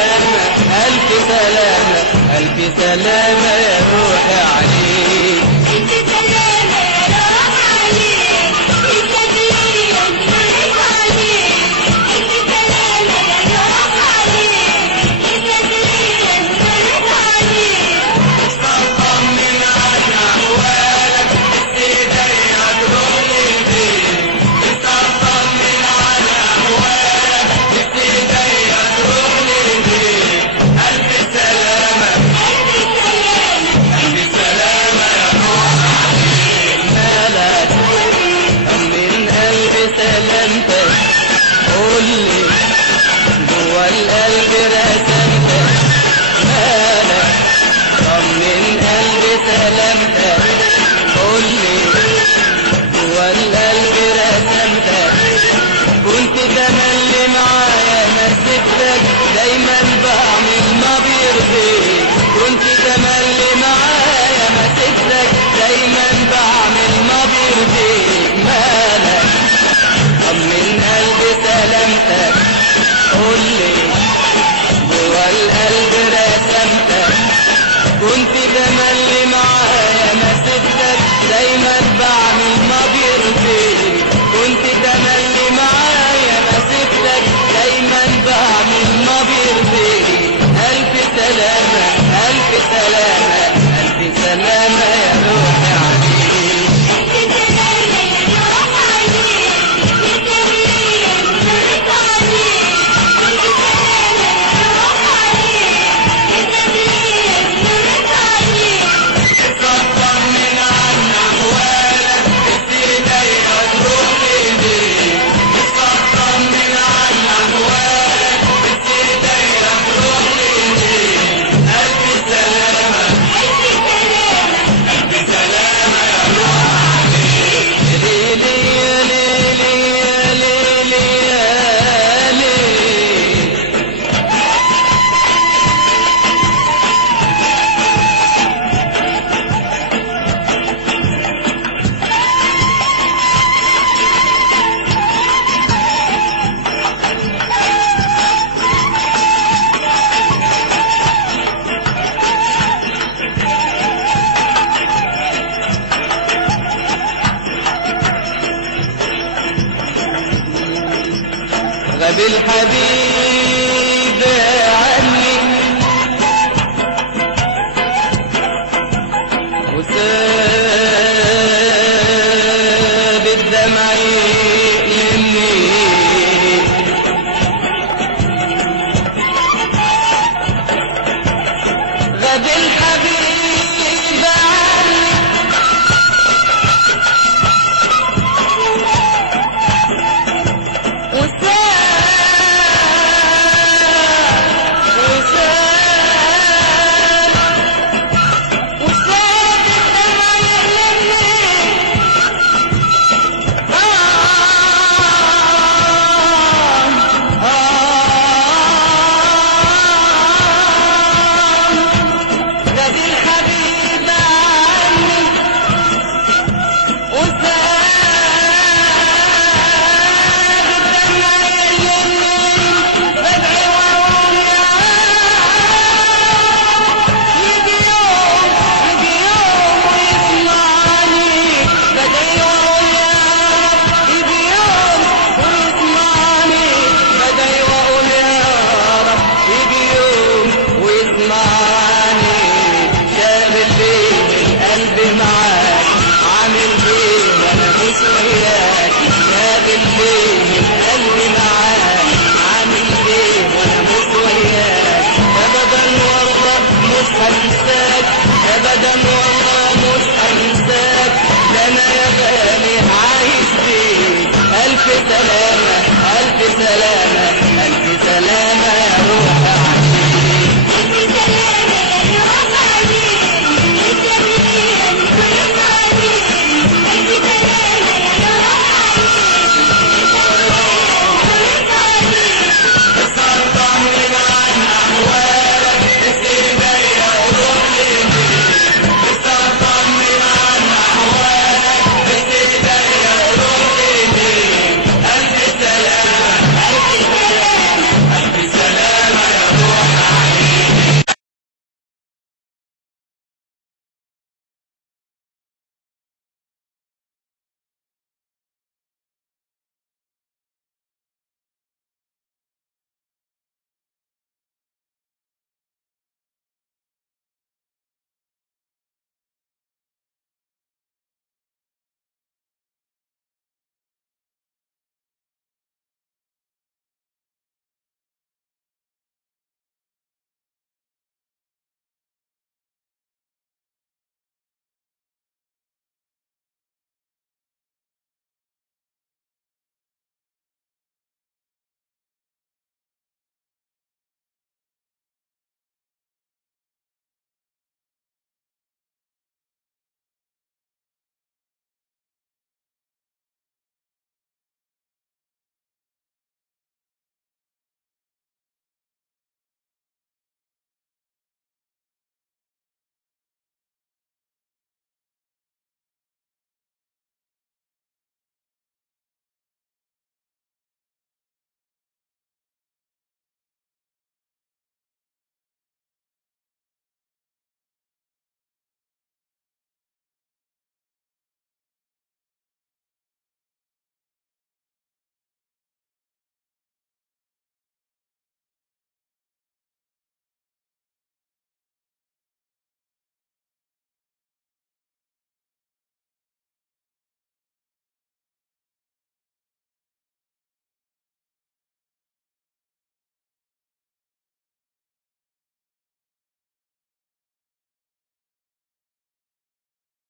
سلامة ألف سلامة ألف سلامة يا روحي عليك. ألف سلامة يا روح عليك، أنت بليل النور عليك. ألف سلامة يا روح عليك، أنت بليل النور عليك. طمن على أحوالك إيديا تروح للبيت. طمن على أحوالك إيديا تروح للبيت. ألف سلامة ألف سلامة ألف سلامة يا روح عليك. مالك طمن قلبي سلامتك قولي جوا القلب رسمتك. مالك طمن قلبي سلامتك قولي جوا القلب رسمتك. كنت تملي معايا ما سبتك دايما بعمل ما بيرضيك. كنت تملي معايا ما سبتك دايما بعمل ما بيرضيك. مالك طمن قلبي سلامتك قولي جوا القلب رسمتك. كنت تملي معايا ما سبتك دايما بعمل ما بيرضيك. كنت تملي معايا ما سبتك دايما بعمل ما بيرضيك. ألف سلامة ألف سلامة ألف سلامة يا روحي عليك. ألف سلامة يا روح عليك، أنت بليل النور عليك. ألف سلامة يا روح عليك، أنت بليل النور عليك. طمن عن أحوالك إيديا تروح للبيت. طمن عن أحوالك إيديا تروح للبيت. ألف سلامة ألف سلامة ألف سلامة يا روح عليك. ليلي يا ليلي يا ليلي يا ليلي. غاب الحبيب عني وساب الدمع يمني. غاب الحبيب عني ابدا والله مش هنساك. ده انا يا غالي عايش بيك. الف سلامة الف سلامة الف سلامة